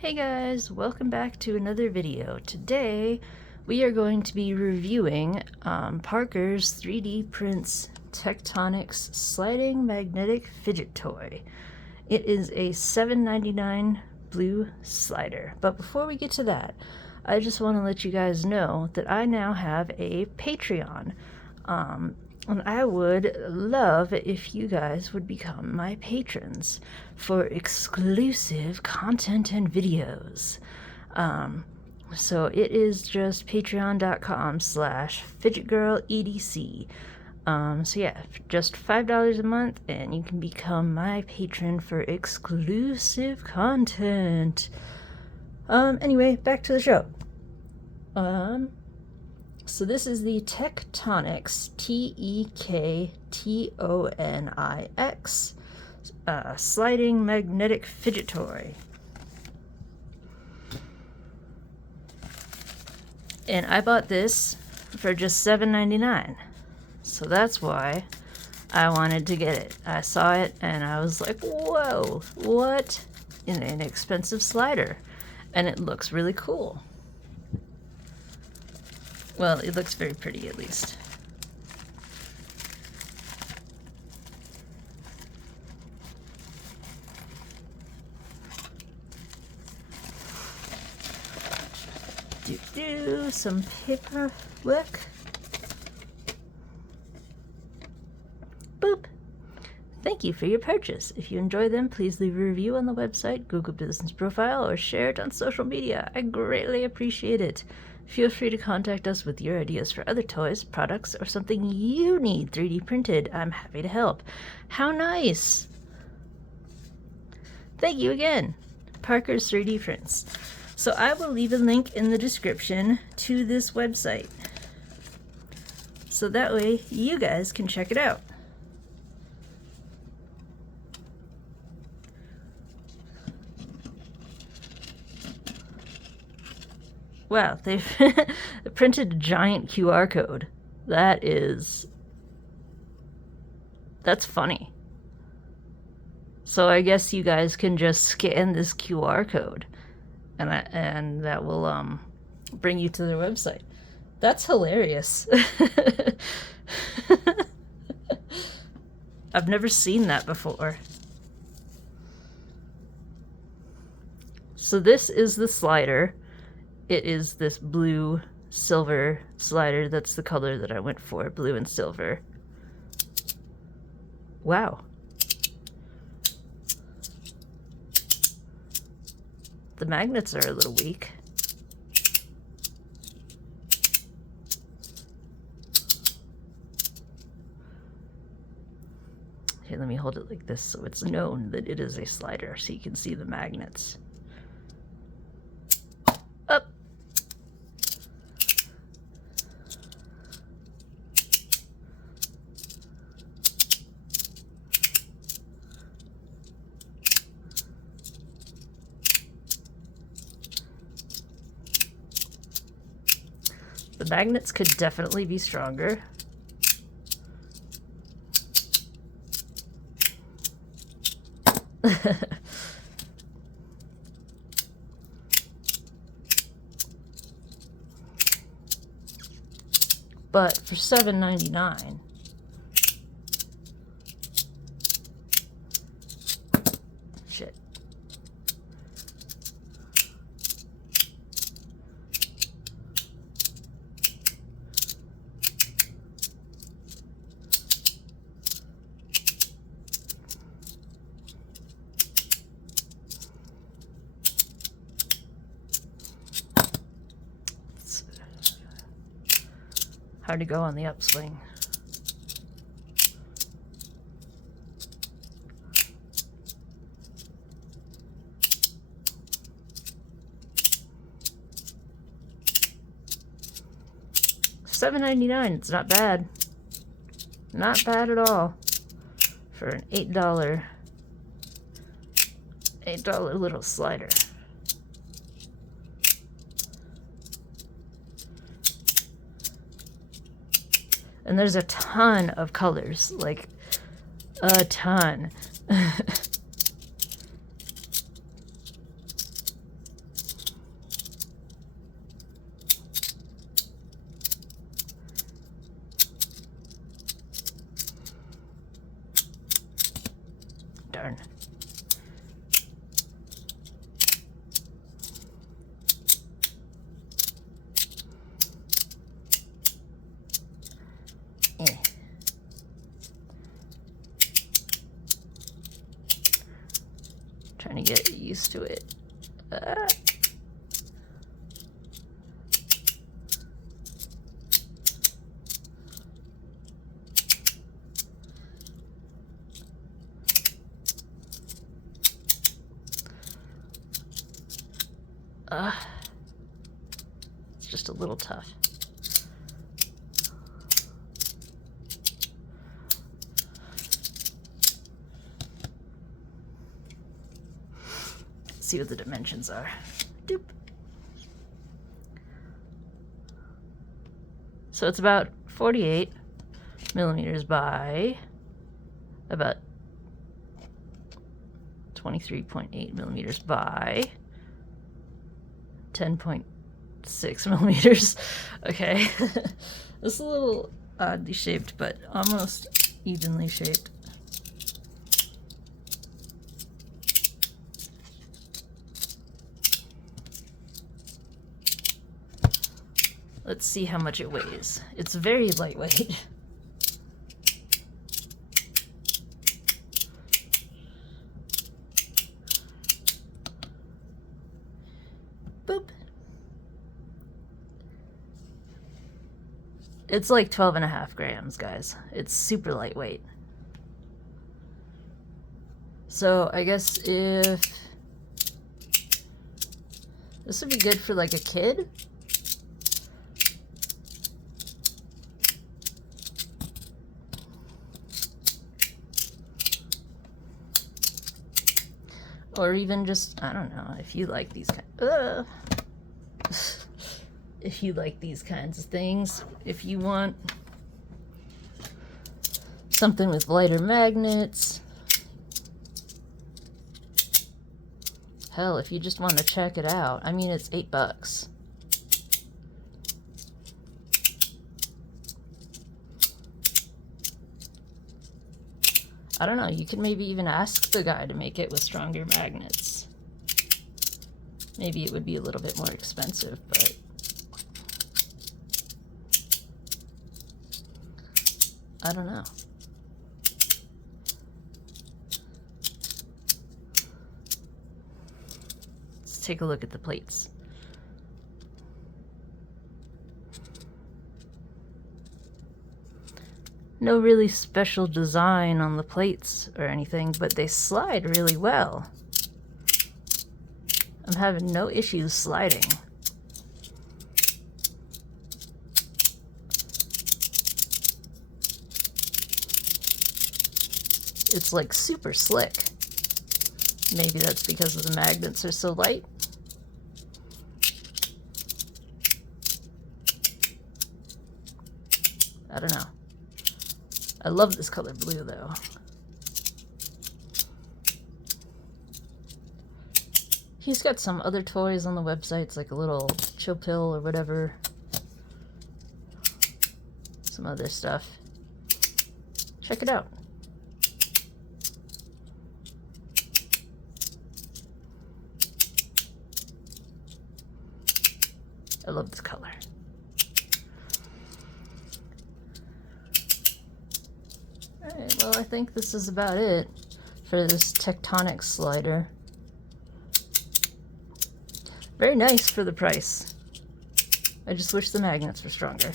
Hey guys, welcome back to another video. Today we are going to be reviewing Parker's 3D Prints Tectonix Sliding Magnetic Fidget Toy. It is a $7.99 blue slider. But before we get to that, I just want to let you guys know that I now have a Patreon. And I would love if you guys would become my patrons for exclusive content and videos. So it is just patreon.com/fidgetgirledc. So yeah, just $5 a month and you can become my patron for exclusive content. Anyway, back to the show. So this is the Tectonix, Tektonix, sliding magnetic fidget toy. And I bought this for just $7.99. So that's why I wanted to get it. I saw it and I was like, whoa, what an inexpensive slider. And it looks really cool. Well, it looks very pretty, at least. Some paperwork. Boop. Thank you for your purchase. If you enjoy them, please leave a review on the website, Google Business Profile, or share it on social media. I greatly appreciate it. Feel free to contact us with your ideas for other toys, products, or something you need 3D printed. I'm happy to help. How nice! Thank you again, Parker's 3D Prints. So I will leave a link in the description to this website. So that way you guys can check it out. Wow, they've printed a giant QR code. That's funny. So I guess you guys can just scan this QR code and that will bring you to their website. That's hilarious. I've never seen that before. So this is the slider. It is this blue silver slider. That's the color that I went for, blue and silver. Wow. The magnets are a little weak. Here, let me hold it like this so it's known that it is a slider, so you can see the magnets. Up. The magnets could definitely be stronger. But for $7.99, shit. Hard to go on the upswing. $7.99. It's not bad. Not bad at all for an $8 little slider. And there's a ton of colors, like a ton. to it. It's just a little tough. See what the dimensions are. Doop. So it's about 48 millimeters by about 23.8 millimeters by 10.6 millimeters. Okay. This is a little oddly shaped, but almost evenly shaped. Let's see how much it weighs. It's very lightweight. Boop. It's like 12.5 grams, guys. It's super lightweight. So I guess if this would be good for like a kid. Or even just, I don't know, if you like these if you like these kinds of things, if you want something with lighter magnets, hell, if you just want to check it out, I mean, it's $8. I don't know, you could maybe even ask the guy to make it with stronger magnets. Maybe it would be a little bit more expensive, but I don't know. Let's take a look at the plates. No really special design on the plates or anything, but they slide really well. I'm having no issues sliding. It's like super slick. Maybe that's because the magnets are so light. I don't know. I love this color blue though. He's got some other toys on the websites, like a little chill pill or whatever. Some other stuff. Check it out. I love this color. Alright, well, I think this is about it for this Tectonix slider. Very nice for the price. I just wish the magnets were stronger.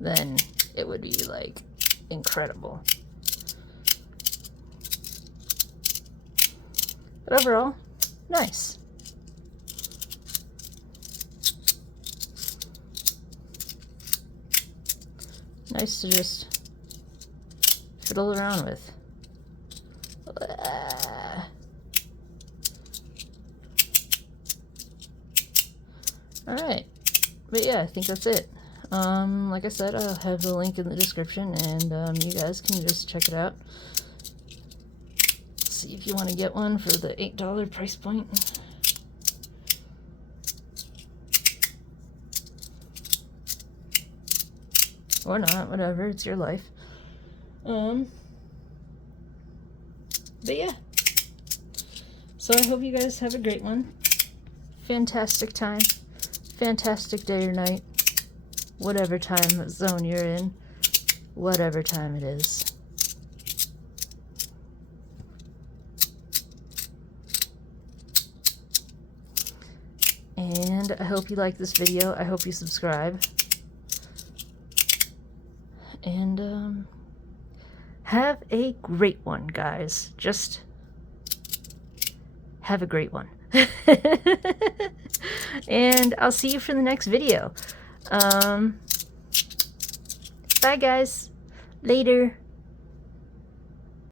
Then it would be, like, incredible. But overall, nice. Nice to just fiddle around with. Alright, but yeah, I think that's it. Like I said, I'll have the link in the description, and you guys can just check it out. See if you want to get one for the $8 price point. Or not, whatever, it's your life. But yeah. So I hope you guys have a great one. Fantastic time. Fantastic day or night. Whatever time zone you're in. Whatever time it is. And I hope you like this video. I hope you subscribe. And have a great one, guys. Just have a great one. And I'll see you for the next video. Bye, guys. Later.